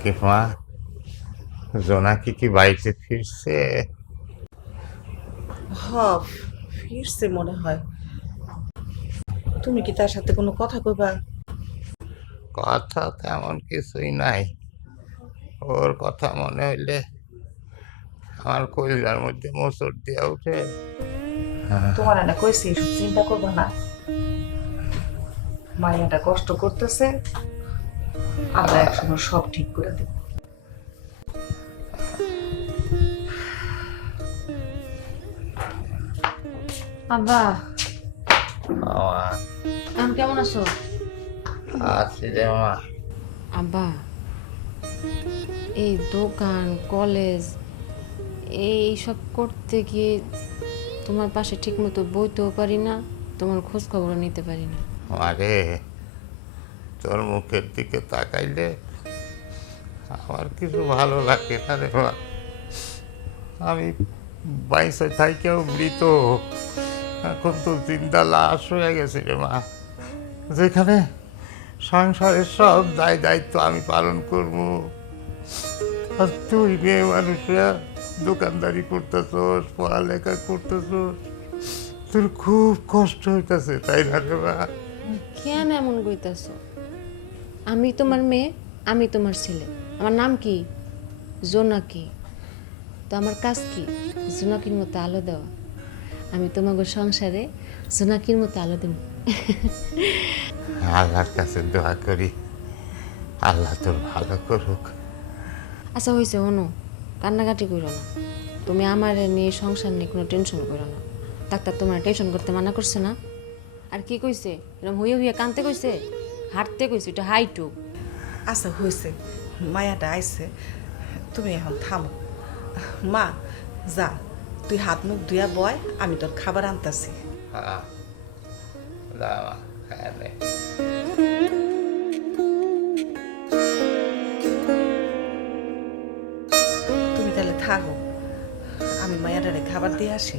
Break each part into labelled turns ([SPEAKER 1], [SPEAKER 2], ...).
[SPEAKER 1] জোনাকি মা? জোনাকি কি বাড়িতে ফিরছে?
[SPEAKER 2] হ ফিরছে মনে হয়। তুমি কি তার সাথে কোনো কথা কইবা?
[SPEAKER 1] কথা তেমন কিছুই নাই। ওর কথা মনে হইলে আমার কলিজার মধ্যে মোচড় দিয়া উঠে।
[SPEAKER 2] তোমার না কইছি চিন্তা করবা না। মায়াটা কষ্ট করতেছে। আল্লাহ একসময় সব ঠিক করে দেবে।
[SPEAKER 3] আব্বা। এখন কেমন আছো?
[SPEAKER 1] আছি রে মা
[SPEAKER 3] আব্বা এই দোকান কলেজ এই সব করতে গিয়ে তোমার পাশে ঠিকমতো বইতেও পারি না তোমার খোঁজ খবরও নিতে পারি না।
[SPEAKER 1] মারে তোর মুখের দিকে তাকাইলে আমার কিছু ভালো লাগে না রে মা। আমি বাইসে থাইকেও মৃত। এখন তো জিন্দা লাশ হয়ে গেছে রে মা। যেখানে সংসারের সব দায় দায়িত্ব আমি পালন করব। আর তুই মেয়ে মানুষরা দোকানদারি করতেছোস, পড়ালেখা করতেছোস। তোর খুব কষ্ট হইতেছে, তাই না রে মা?
[SPEAKER 3] কেন এমন কইতাছ? আমি তোমার মেয়ে আমি তোমার ছেলে। আমার নাম কি? জোনাকি তো আমার কাজ কি? জোনাকির মতো আলো দেওয়া। আমি তোমাকে সংসারে জোনাকির মতো আলো দেব।
[SPEAKER 1] আল্লাহর কাছে দোয়া করি। আল্লাহ তোর ভালো করুক।
[SPEAKER 3] আচ্ছা হয়েছে অনু কান্নাকাটি করো না। তুমি আমার নিয়ে সংসার নিয়ে কোনো টেনশন করো না। ডাক্তার তোমার টেনশন করতে মানা করছে না। আর কি কইছে? এরকম হইয়া হইয়া কানতে কইছে? হাঁটতে কইছে এটা হাইটু
[SPEAKER 2] আচ্ছা হয়েছে মায়াটা আইছে। তুমি এখন থামো। মা যা। তুই হাত মুখ ধুয়া বয় আমি তোর খাবার আনতাছি।
[SPEAKER 1] হ্যাঁ।
[SPEAKER 2] তুমি তাহলে থাকো। আমি মায়াটারে খাবার দিয়ে আসি।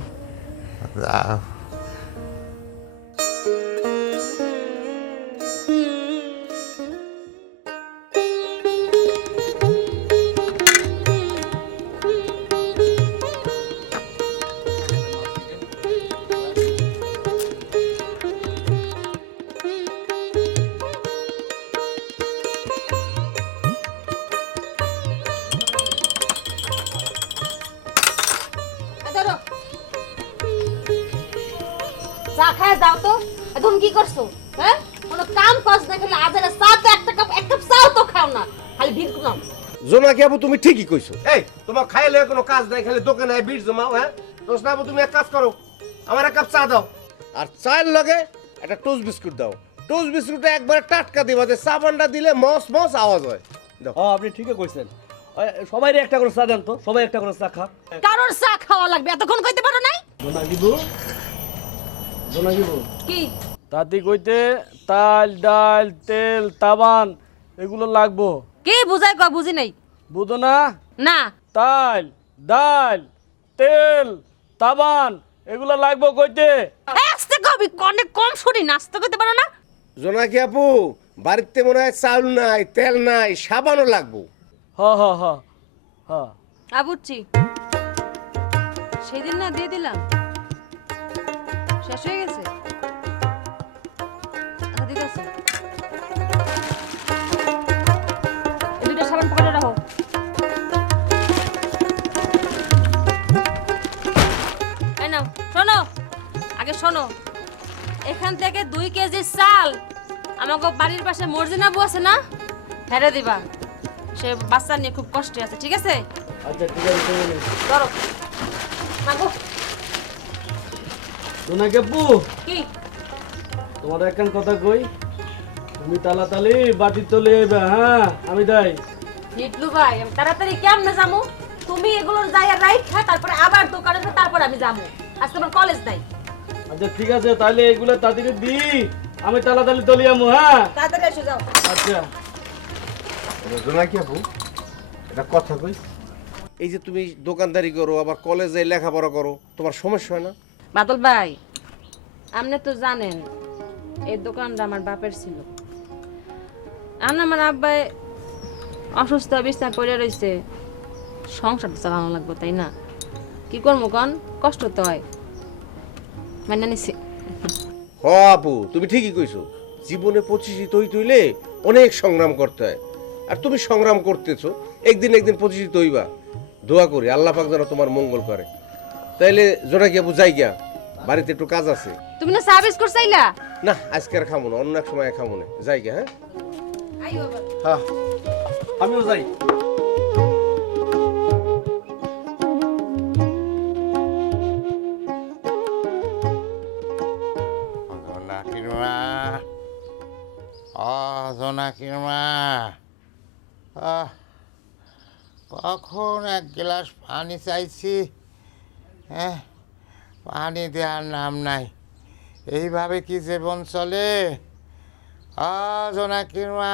[SPEAKER 4] খায় যাও তো। এখন কি করছ? হ্যাঁ? কোনো কাম কাজ না খেলে আজ চা তো একটা কাপ এক কাপ চাও তো খাও না। খালি ভিড় করলাম
[SPEAKER 5] জোনাকি আবু তুমি ঠিকই কইছো। এই তোমার খাইলে কোনো কাজ নাই খালি দোকানে বিট জমাও হ্যাঁ? দোষ না আবু তুমি এক কাজ করো আমার এক কাপ চা দাও। আর চায়ের লগে একটা টোস্ট বিস্কুট দাও। টোস্ট বিস্কুটটা একবারে টাটকা দিবা যে সাবানটা দিলে মস মস আওয়াজ হয়। দাও।
[SPEAKER 6] হ্যাঁ আপনি ঠিকই কইছেন। সবাই একটা করে চা দেন তো সবাই একটা করে চা খা
[SPEAKER 4] কারোর চা খাওয়া লাগবে এতক্ষণ কইতে পারো নাই?
[SPEAKER 6] জোনা জোনা
[SPEAKER 4] কি?
[SPEAKER 6] তাতি কইতে তাল ডাল তেল তাবান এগুলো লাগবো।
[SPEAKER 4] কি বুঝাই কয় বুঝি নাই?
[SPEAKER 6] বুঝো না?
[SPEAKER 4] না।
[SPEAKER 6] তাল ডাল তেল তাবান এগুলো লাগবো কইতে।
[SPEAKER 4] আস্তে কবি অনেক কম শুনি নাস্তা করতে পারো না?
[SPEAKER 5] জোনাকি আপু বাড়িতে মনে হয় চাল নাই তেল নাই সাবানও লাগবো।
[SPEAKER 6] হ হ হ হ।
[SPEAKER 4] আ বুঝছি সেদিন না দিয়ে দিলাম। শেষ হয়ে গেছে? আচ্ছা ঠিক আছে। এই দুটো সাবান পকেটে রাখো। নাও শোনো আগে শোনো। এখান থেকে দুই কেজি চাল আমাকে বাড়ির পাশে মর্জিনা বউ আছে না হেরে দিবা। সে বাচ্চা নিয়ে খুব কষ্টে আছে ঠিক আছে?
[SPEAKER 6] আচ্ছা ঠিক আছে।
[SPEAKER 4] ধরো। মাগো।
[SPEAKER 6] জোনা কেপু
[SPEAKER 4] কি?
[SPEAKER 6] তোমার একখান কথা কই তুমি তালাতালি বাটি চলে যাবে হ্যাঁ? আমি যাই।
[SPEAKER 4] হিটলু ভাই আমি তাড়াতাড়ি কেমনে যাব তুমি এগুলোর জায়গা রাইট খা তারপরে আবার দোকানে যা, তারপরে আমি যাব আজকে আমার কলেজ নাই।
[SPEAKER 6] আচ্ছা ঠিক আছে তাহলে এগুলো তাড়াতাড়ি দি। আমি তালাতালি চলে যাব হ্যাঁ?
[SPEAKER 4] তাড়াতাড়ি এসে যাও।
[SPEAKER 6] আচ্ছা।
[SPEAKER 5] জোনাকি আপু এটা কথা কই। এই যে তুমি দোকানদারি করো আবার কলেজে লেখাপড়া করো তোমার সমস্যা হয় না?
[SPEAKER 4] বাদল ভাই, আপনি তো জানেন, এই দোকানটা আমার বাপের ছিল। আমি আমার আব্বাই অসুস্থ বিছনা পড়ে রয়েছে, সংসারটা চালানো লাগবে, তাই না? কি করব কন? কষ্ট তো হয়। মানে নিছি।
[SPEAKER 5] হ আপু, তুমি ঠিকই কইছো। জীবনে পঁচিশি তৈ তুইলে অনেক সংগ্রাম করতে হয়। আর তুমি সংগ্রাম করতেছো, একদিন একদিন পঁচিশি তৈবা। দোয়া করি, আল্লাহ পাক যেন তোমার মঙ্গল করে। তাইলে জোনাকি আপু যাই গিয়া বাড়িতে একটু কাজ আছে।
[SPEAKER 4] তুমি না বিস্কুট চাইলা?
[SPEAKER 5] না আজকে আর খামো না অন্য এক সময় খামো না। যাই গিয়া হ্যাঁ?
[SPEAKER 6] হ্যাঁ। আমিও যাই।
[SPEAKER 1] কখন এক গ্লাস পানি চাইছি? হ্যাঁ পানি দেওয়ার নাম নাই। এইভাবে কি জীবন চলে? অ জোনাকিমা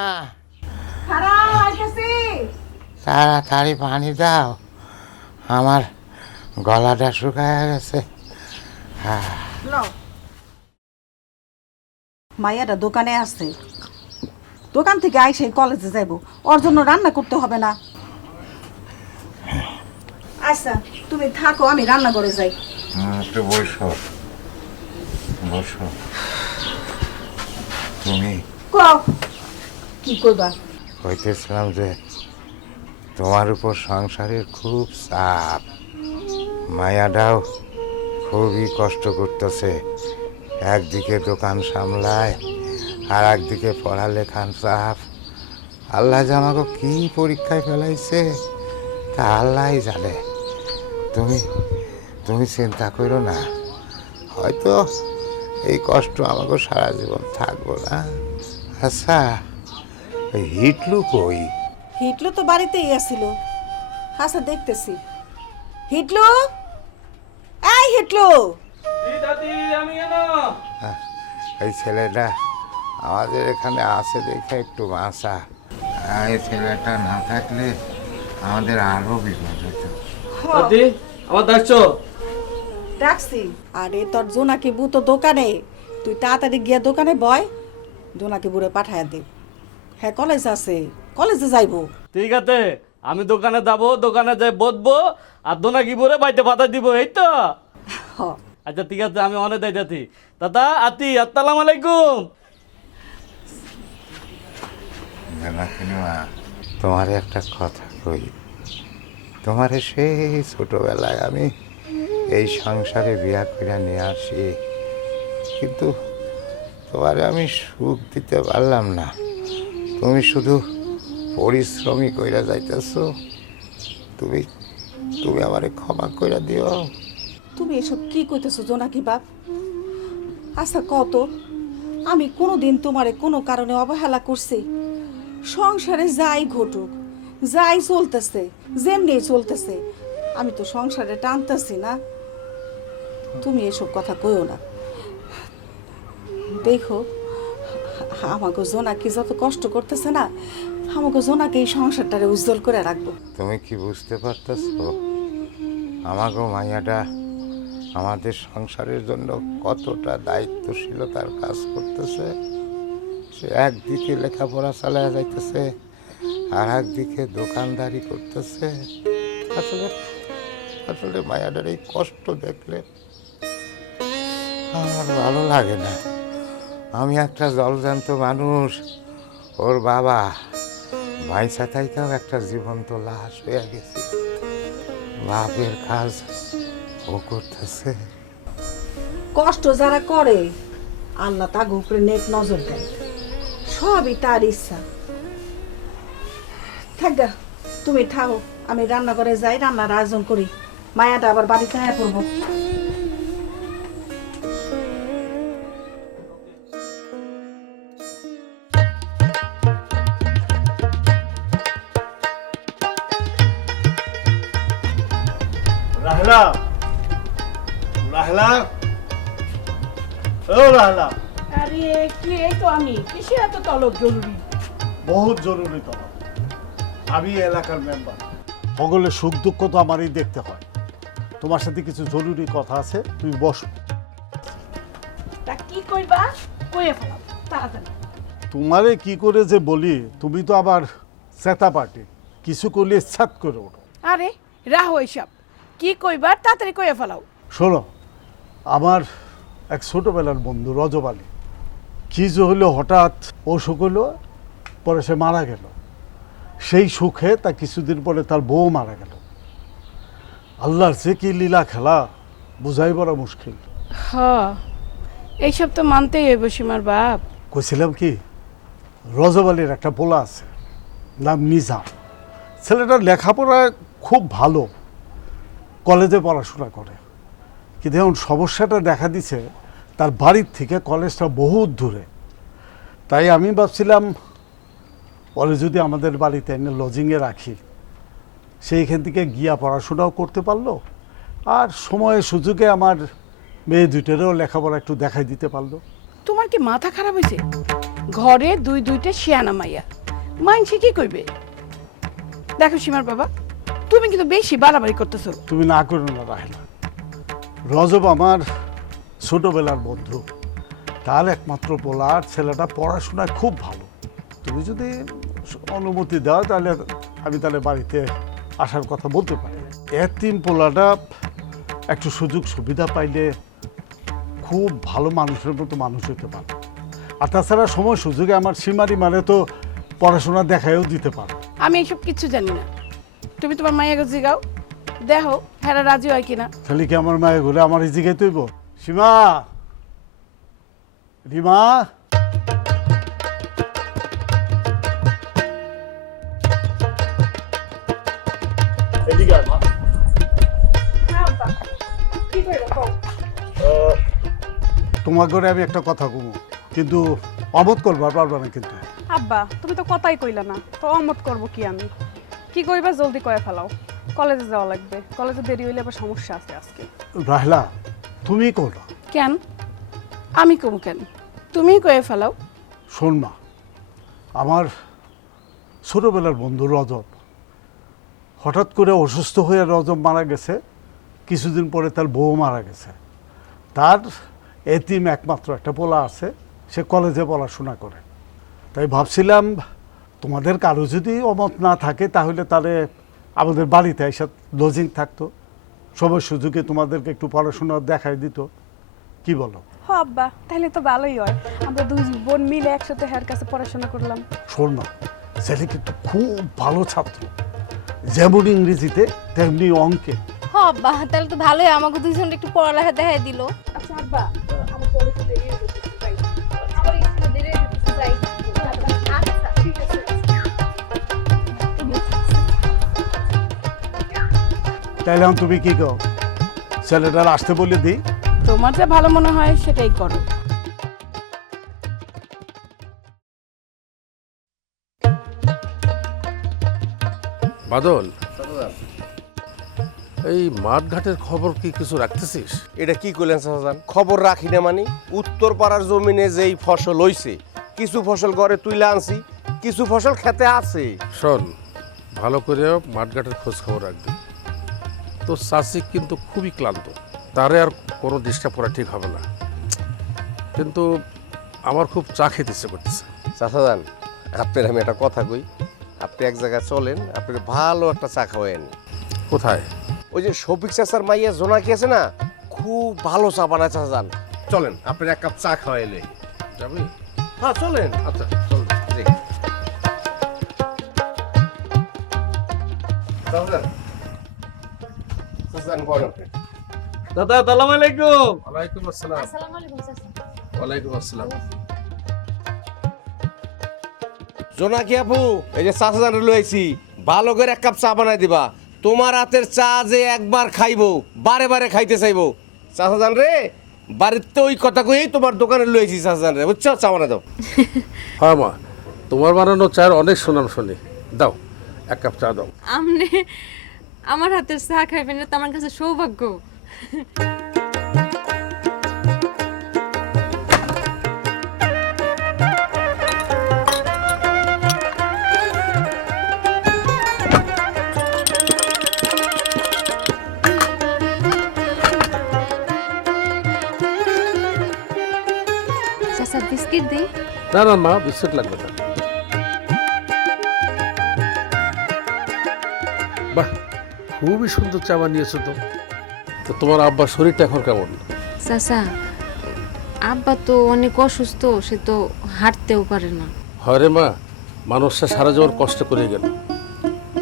[SPEAKER 1] তাড়াতাড়ি পানি দাও। আমার গলাটা শুকায় গেছে।
[SPEAKER 2] মাইয়াটা দোকানে আছে। দোকান থেকে আইসে কলেজে যাইব। ওর জন্য রান্না করতে হবে না। আচ্ছা তুমি থাকো আমি রান্না করে যাই
[SPEAKER 1] একটু বসো। বসো। তুমি?
[SPEAKER 2] কও কি করবা?
[SPEAKER 1] কইতেছিলাম যে তোমার উপর সংসারের খুব চাপ। মায়াটাও খুবই কষ্ট করতেছে। একদিকে দোকান সামলায় আর একদিকে পড়ালেখার চাপ। আল্লাহ যে আমাকে কি পরীক্ষায় ফেলাইছে তা আল্লাহ জানে। তুমি তুমি চিন্তা করো না। হয়তো এই কষ্ট আমাকে সারা জীবন থাকব না। আচ্ছা হিটলু কই?
[SPEAKER 2] হিটলু তো বাড়িতেই আসছিল আচ্ছা দেখতেছি। হিটলু? এই হিটলু!
[SPEAKER 6] দাদি আমি এনো
[SPEAKER 1] হ্যাঁ, এই ছেলেটা আমাদের এখানে আছে দেখে একটু বাঁচা। এই ছেলেটা না থাকলে আমাদের আরও বিপদ হতো।
[SPEAKER 6] আমার ডাকছো?
[SPEAKER 2] ডাকছি। আরে তোর জোনাকি বু তো দোকানে। তুই তাড়াতাড়ি গিয়ে দোকানে বয় জোনাকি বুড়ে পাঠায় দে। হ্যাঁ কলেজ আছে। কলেজে যাইবো।
[SPEAKER 6] ঠিক আছে আমি দোকানে যাব দোকানে যাই বসবো আর দোনাকি পরে বাড়িতে পাতা দিব এই তো। আচ্ছা ঠিক আছে আমি অনেক দেয় যাচ্ছি। দাদা আতি আসসালামু আলাইকুম।
[SPEAKER 1] তোমার একটা কথা কই। তোমার সেই ছোটবেলায় আমি এই সংসারে বিয়া করে নিয়ে আসি। কিন্তু তোমারে আমি সুখ দিতে পারলাম না। তুমি শুধু পরিশ্রমী কইরা যাইতেছো। তুমি তুমি আমারে ক্ষমা কইরা দিও।
[SPEAKER 2] তুমি এসব কি কইতেছো, জোনাকি বাপ? আচ্ছা কত আমি কোনো দিন তোমারে কোনো কারণে অবহেলা করছি। সংসারে যাই ঘটুক যাই চলতেছে, যেমনি চলতেছে, আমি তো সংসারে টানতেছি না। তুমি এসব কথা কইও না। দেখো আমাকে জোনাকি যত কষ্ট করতেছে না আমাকে জোনাকে এই সংসারটারে উজ্জ্বল করে রাখব।
[SPEAKER 1] তুমি কি বুঝতে পারতেছো? আমাগো মাইয়াটা আমাদের সংসারের জন্য কতটা দায়িত্বশীলতার কাজ করতেছে। সে একদিকে লেখাপড়া চালায় যাইতেছে আর একদিকে দোকানদারি করতেছে। আসলে আসলে মায়াটার এই কষ্ট দেখলে আমার ভালো লাগে না। আমি একটা জলজান্ত মানুষ, ওর বাবা ভাইসা একটা জীবন্ত লাশ হয়ে গেছে। বাপের কাজ ও করতেছে।
[SPEAKER 2] কষ্ট যারা করে, আল্লাহ তার উপরে নেক নজর দেয়। সবই তার ইচ্ছা। থাকা তুমি থাকো আমি রান্না করে যাই রান্নার আয়োজন করি। মায়াটা আবার বাড়িতে আয়া পড়ব।
[SPEAKER 7] রাহলা রাহলা। ও রাহলা।
[SPEAKER 8] আরে কি এই তো আমি? কিসে এত তলব জরুরি?
[SPEAKER 7] বহুত জরুরি তো আমি এলাকার মেম্বার সকলের সুখ দুঃখ তো আমারই দেখতে হয়। তোমার সাথে কিছু জরুরি কথা আছে তুমি বসো।
[SPEAKER 8] তা কি কইবা? কইয়ে ফেলাম তাড়াতাড়ি।
[SPEAKER 7] তোমারে কি করে যে বলি তুমি তো আবার সেতা পার্টি। কিছু করলে ইচ্ছাত করে ওঠো।
[SPEAKER 8] আরে রাহো এইসব। কি কইবার তাড়াতাড়ি কইয়া ফেলাও।
[SPEAKER 7] শোনো আমার এক ছোটবেলার বন্ধু রজব আলী। কী যে হলো হঠাৎ অসুখ হলো পরে সে মারা গেল। সেই সুখে তা কিছুদিন পরে তার বউ মারা গেল। আল্লাহর সে কি লীলা খেলা বুঝাই বড় মুশকিল।
[SPEAKER 8] হ এইসব তো মানতেই হইব সীমার বাপ।
[SPEAKER 7] কইছিলাম কি রজব আলীর একটা পোলা আছে নাম নিজাম ছেলেটার লেখাপড়ায় খুব ভালো কলেজে পড়াশোনা করে। কিন্তু এখন সমস্যাটা দেখা দিছে তার বাড়ির থেকে কলেজটা বহুত দূরে। তাই আমি ভাবছিলাম পরে যদি আমাদের বাড়িতে এনে লজিংয়ে রাখি সেইখান থেকে গিয়া পড়াশোনাও করতে পারল আর সময়ে সুযোগে আমার মেয়ে দুইটারও লেখাপড়া একটু দেখাই দিতে পারল।
[SPEAKER 8] তোমার কি মাথা খারাপ হয়েছে? ঘরে দুই দুইটা শিয়ানা মাইয়া। মাইনসে কি কইবে? দেখো সীমার বাবা তুমি কিন্তু বেশি বাড়াবাড়ি করতেছো।
[SPEAKER 7] তুমি না করো না রাহেলা। রজব আমার ছোটবেলার বন্ধু। তার একমাত্র পোলার ছেলেটা পড়াশোনায় খুব ভালো। তুমি যদি অনুমতি দাও তাহলে আমি তাহলে বাড়িতে আসার কথা বলতে পারি। এতিম পোলাটা একটু সুযোগ সুবিধা পাইলে খুব ভালো মানুষের মতো মানুষ হতে পারে। আর তাছাড়া সময় সুযোগে আমার সীমারি মানে তো পড়াশোনা দেখায়ও দিতে পারে।
[SPEAKER 8] আমি এইসব কিছু জানি না। তুমি তোমার মাইয়াকে জিগাও দেখো হ্যাঁ রাজি হয় কিনা।
[SPEAKER 7] তাহলে কি আমার মায়ে ঘুরে আমার এই জিগাই তৈব সীমা! রিমা! তোমার ঘরে আমি একটা কথা কব কিন্তু অমত করবার পারবা না কিন্তু।
[SPEAKER 9] আব্বা তুমি তো কথাই কইলা না তো অমত করব কি আমি? কি কইবা জলদি কয়ে ফেলাও। কলেজে যাওয়া লাগবে কলেজে দেরি হইলে আবার সমস্যা আছে আজকে।
[SPEAKER 7] রাহলা তুমি করো
[SPEAKER 8] কেন? আমি কম কেন? তুমি কয়ে ফেলাও।
[SPEAKER 7] শোন মা আমার ছোটবেলার বন্ধু রজব হঠাৎ করে অসুস্থ হয়ে রজব মারা গেছে কিছুদিন পরে তার বউ মারা গেছে। তার এতিম একমাত্র একটা পোলা আছে সে কলেজে পড়াশোনা করে। তাই ভাবছিলাম তোমাদের কারও যদি অমত না থাকে তাহলে তাহলে আমাদের বাড়িতে এসে লজিং থাকতো। সময় সুযোগে তোমাদেরকে একটু পড়াশোনা দেখাই দিত। কি বলো?
[SPEAKER 9] হ আব্বা তাহলে তো ভালোই হয়। আমরা দুই বোন মিলে একসাথে হের কাছে পড়াশোনা করলাম।
[SPEAKER 7] শোন না ছেলে কিন্তু খুব ভালো ছাত্র। যেমন ইংরেজিতে তেমনি অঙ্কে।
[SPEAKER 10] হ আব্বা তাহলে তো ভালোই আমাকে দুইজন একটু পড়ালেখা দেখাই দিল।
[SPEAKER 9] আচ্ছা আব্বা
[SPEAKER 7] তাইলে এখন তুমি কি কো ছেলেটার আসতে বলে দিই
[SPEAKER 8] তোমার যা ভালো মনে হয় সেটাই করো।
[SPEAKER 11] বাদল এই মাঠঘাটের খবর কি কিছু রাখতেছিস?
[SPEAKER 5] এটা কি করলেন শাহজান খবর রাখি না মানে? উত্তর পাড়ার জমিনে যেই ফসল হইছে কিছু ফসল ঘরে তুইলে আনছি কিছু ফসল খেতে আছে।
[SPEAKER 11] শোন ভালো করে মাঠঘাটের খোঁজ খবর রাখবি। তোর চাষি কিন্তু খুবই ক্লান্ত। তারে আর কোনো ডিস্টার্ব করা ঠিক হবে না। কিন্তু আমার খুব চা খেতে ইচ্ছে করতেছে।
[SPEAKER 5] চাচাজান আপনার আমি একটা কথা কই। আপনি এক জায়গায় চলেন আপনার ভালো একটা চা খাওয়াই আনি
[SPEAKER 11] কোথায়?
[SPEAKER 5] ওই যে শফিক চাচার মাইয়া জোনাকি আছে না? খুব ভালো চা বানায় চাচাজান চলেন আপনার এক কাপ চা খাওয়াইলে।
[SPEAKER 11] যাবি?
[SPEAKER 5] হ্যাঁ চলেন।
[SPEAKER 11] আচ্ছা।
[SPEAKER 6] দাদা সালাম আলাইকুম।
[SPEAKER 11] ওয়ালাইকুম আসসালাম।
[SPEAKER 10] আসসালামু আলাইকুম চাচা।
[SPEAKER 11] ওয়ালাইকুম আসসালাম।
[SPEAKER 5] জোনাকি আপু এই যে চা চাচান লইছি ভালো করে এক কাপ চা বানাই দিবা। তোমার হাতের চা যে একবার খাইবো বারে বারে খাইতে চাইব। চাচাজান রে বাড়িতে ওই কথা কই তোমার দোকানে লইছি চাচাজান রে। বুঝছ? চা বানাই দাও।
[SPEAKER 11] হ্যাঁ মা তোমার বানানো চায়ের অনেক সুনাম শুনি। দাও এক কাপ চা দাও।
[SPEAKER 4] আমনে আমার হাতের চা খাইবেন না তো আমার কাছে সৌভাগ্য।
[SPEAKER 3] চাচা বিস্কিট দিই?
[SPEAKER 11] না না মা বিস্কুট লাগবে না। খুবই সুন্দর চা বানিয়েছো তো। তো তোমার আব্বার শরীরটা এখন কেমন?
[SPEAKER 3] চাচা আব্বা তো অনেক অসুস্থ সে তো হাঁটতেও পারে না।
[SPEAKER 11] হয় রে মা মানুষটা সারা জীবন কষ্ট করে গেল।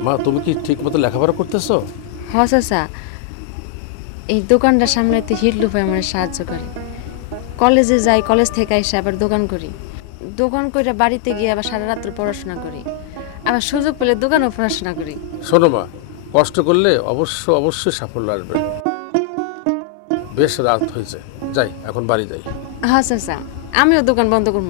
[SPEAKER 11] মা তুমি কি ঠিক মতো লেখাপড়া করতেছো?
[SPEAKER 3] হ চাচা এই দোকানটা সামলাইতে হিটলু ভাই আমার সাহায্য করে। কলেজে যাই কলেজ থেকে এসে আবার দোকান করি। দোকান করে বাড়িতে গিয়ে আবার সারা রাত্র পড়াশোনা করি। আবার সুযোগ পেলে দোকানেও পড়াশোনা করি।
[SPEAKER 11] শোনো মা কষ্ট করলে অবশ্য অবশ্যই সাফল্য আসবে। বেশ রাত হয়েছে। যাই এখন বাড়ি যাই।
[SPEAKER 3] হ্যাঁ চাচা আমিও দোকান বন্ধ করব।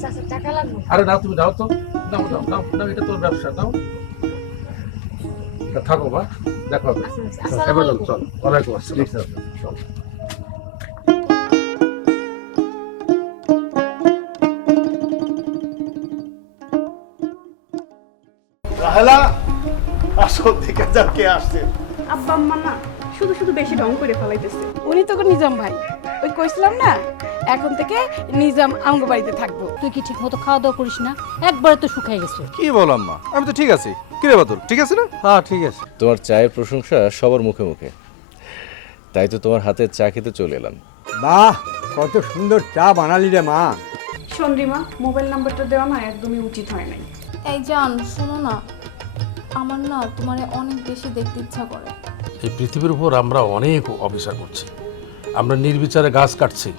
[SPEAKER 3] চাচা টাকা
[SPEAKER 11] আরে না তুমি দাও তো। দাও দাও দাও দাও এটা তোর ব্যবসা দাও। থাকো মা। দেখো চল, চল। ওয়ালাইকুম আসসালাম। চল
[SPEAKER 7] রাহেলা আসো দেখে যাও কে আসছে?
[SPEAKER 9] আব্বা আম্মা না শুধু শুধু বেশি ঢং করে ফেলাইতেছে।
[SPEAKER 8] উনি তো নিজাম ভাই। ওই কইছিলাম না এখন থেকে নিজাম আমগো বাড়িতে থাকব।
[SPEAKER 4] তুই কি ঠিক মতো খাওয়া দাওয়া করিস না? একবারে তো শুকাই গেছে।
[SPEAKER 12] কি বললাম মা আমি তো ঠিক আছি। কিরে বাদর ঠিক আছে না?
[SPEAKER 6] হ্যাঁ ঠিক আছে।
[SPEAKER 12] তোমার চায়ের প্রশংসা সবার মুখে মুখে। তাই তো তোমার হাতের চা খেতে চলে এলাম।
[SPEAKER 5] বাহ কত সুন্দর চা বানালি রে মা।
[SPEAKER 9] চন্দ্রিমা মোবাইল নাম্বারটা দেওয়া না একদমই উচিত হয় নাই।
[SPEAKER 10] এই জান, শোনো না। আমার না তোমারে অনেক বেশি দেখতে ইচ্ছা করে।
[SPEAKER 11] এই পৃথিবীর উপর আমরা অনেক অবিচার করছি। আমরা নির্বিচারে গাছ কাটছি।